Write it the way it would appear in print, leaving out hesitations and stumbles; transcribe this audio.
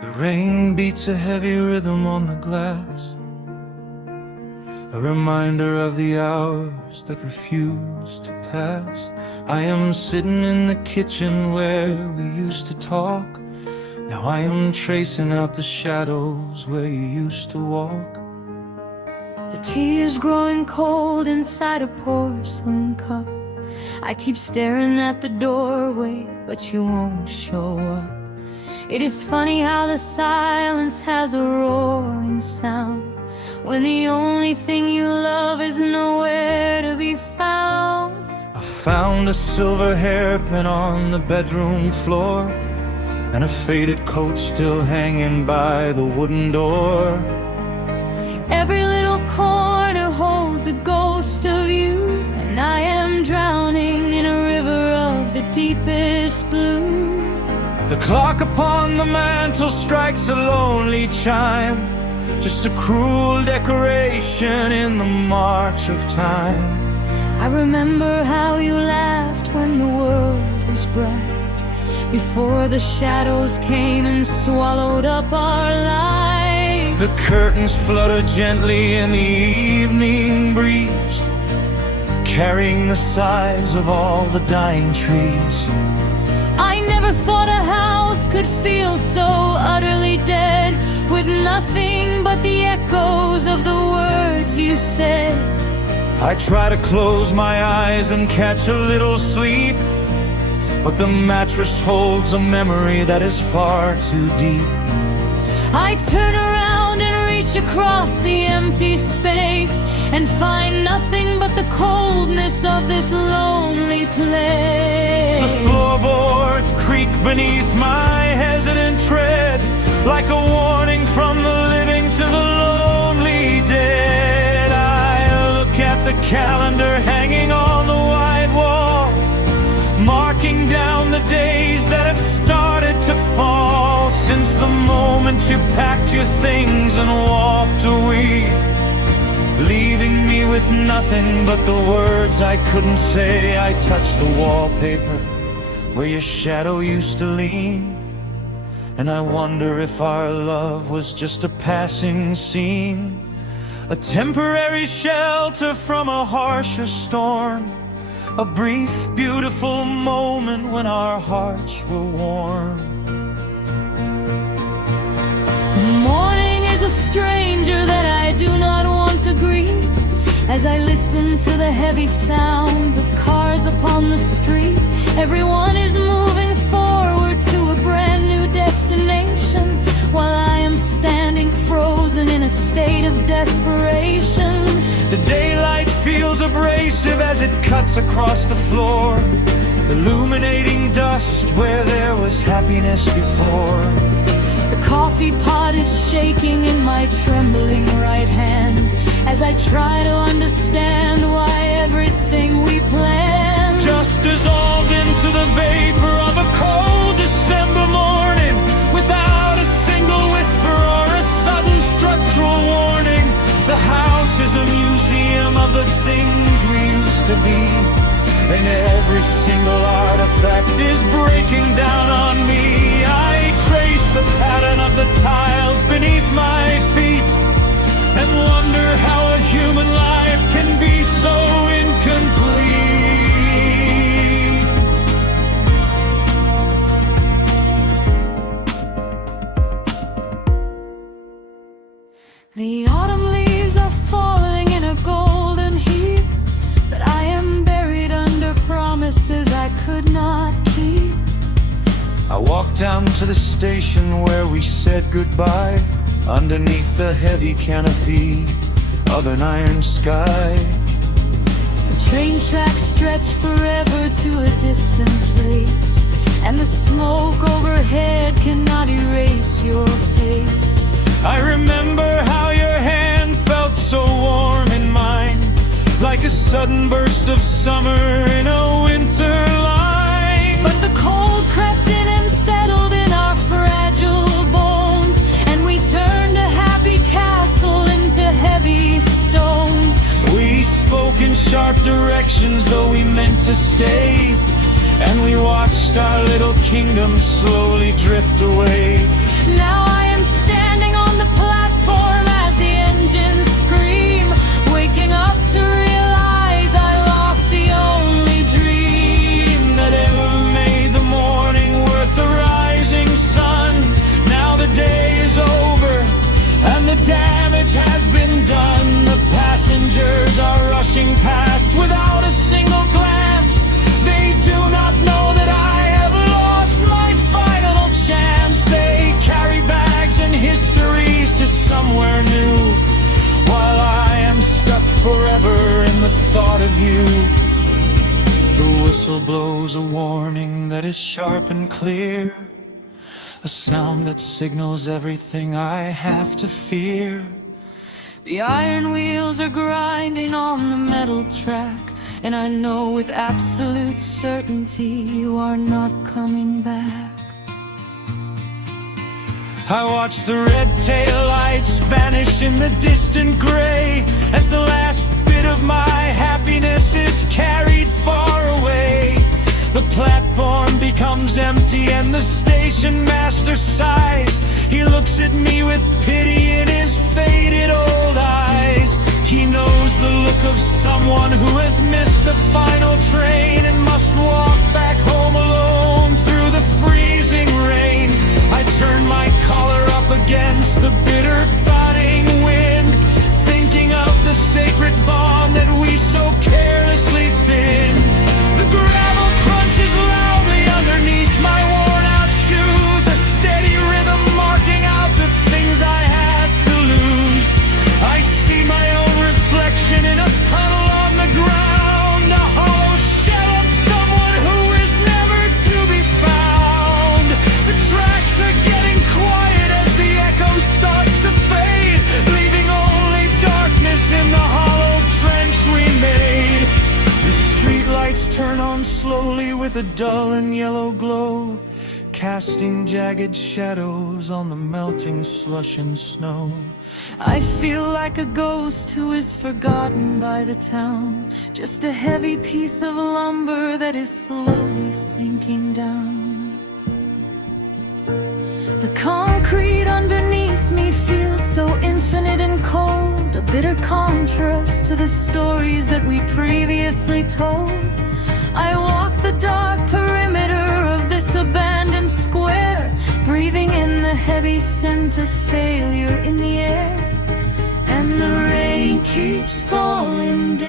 The rain beats a heavy rhythm on the glass, a reminder of the hours that refuse to pass. I am sitting in the kitchen where we used to talk. Now I am tracing out the shadows where you used to walk. The tea is growing cold inside a porcelain cup. I keep staring at the doorway, but you won't show up. It is funny how the silence has a roaring sound, when the only thing you love is nowhere to be found. I found a silver hairpin on the bedroom floor, and a faded coat still hanging by the wooden door. Every little corner holds a ghost of you, and I am drowning in a river of the deepest blue. The clock upon the mantel strikes a lonely chime, just a cruel decoration in the march of time. I remember how you laughed when the world was bright, before the shadows came and swallowed up our life. The curtains flutter gently in the evening breeze, carrying the sighs of all the dying trees. I never thought a house could feel so utterly dead, with nothing but the echoes of the words you said. I try to close my eyes and catch a little sleep, but the mattress holds a memory that is far too deep. I turn around and reach across the empty space, and find nothing but the coldness of this lonely place. The floorboards creak beneath my hesitant tread, like a warning from the living to the lonely dead. I look at the calendar hanging on the white wall, marking down the days that have started to fall, since the moment you packed your things and walked away, leaving me with nothing but the words I couldn't say. I touched the wallpaper where your shadow used to lean, and I wonder if our love was just a passing scene, a temporary shelter from a harsher storm, a brief, beautiful moment when our hearts were warm. Morning is a stranger that I do not want to greet, as I listen to the heavy sounds of cars upon the street. Everyone is moving forward to a brand new destination, while I am standing frozen in a state of desperation. The daylight feels abrasive as it cuts across the floor, illuminating dust where there was happiness before. The coffee pot is shaking in my trembling right hand, as I try to understand why everything we planned just dissolved into the vapor of a cold December morning, without a single whisper or a sudden structural warning. The house is a museum of the things we used to be, and every single artifact is breaking down on me. I trace the pattern of the tiles beneath my feet, and wonder how a human life can be so incomplete. The autumn leaves are falling in a golden heap, but I am buried under promises I could not keep. I walked down to the station where we said goodbye, underneath the heavy canopy of an iron sky. The train tracks stretch forever to a distant place, and the smoke overhead cannot erase your face. I remember how your hand felt so warm in mine, like a sudden burst of summer in a winter line. But the cold crept in and settled in our fragile bones, and we turned a happy castle into heavy stones. We spoke in sharp directions, though we meant to stay, and we watched our little kingdom slowly drift away. Now I am standing on the platform as the engines scream, waking up to realize I lost the only dream that ever made the morning worth the rising sun. Now the day is over and the damage has been done. The passengers are rushing past without a single glance. They do not know that I have lost my final chance. They carry bags and histories to somewhere new, while I am stuck forever in the thought of you. The whistle blows a warning that is sharp and clear, a sound that signals everything I have to fear. The iron wheels are grinding on the metal track, and I know with absolute certainty you are not coming back. I watch the red tail lights vanish in the distant gray as the last bit of my happiness is carried far away. The platform becomes empty and the station master sighs. He looks at me with pity in his faded old eyes. He knows the look of someone who has missed the final train and must walk back home alone through the freezing rain. I turn my collar up against the bitter biting wind, thinking of the sacred bond that we so carelessly thinned. The gravel crunches loudly underneath my worn-out shoes, a steady rhythm marking out the things I had to lose. I see my own reflection in a puddle on the ground, a hollow shell of someone who is never to be found. The tracks are getting quiet as the echo starts to fade, leaving only darkness in the hollow trench we made. The streetlights turn on slowly with a dull and yellow glow, casting jagged shadows on the melting slush and snow. I feel like a ghost who is forgotten by the town, just a heavy piece of lumber that is slowly sinking down. The concrete underneath me feels so infinite and cold, a bitter contrast to the stories that we previously told. I walk the dark perimeter of this abandoned square, breathing in the heavy scent of failure in the air. And the rain keeps falling down.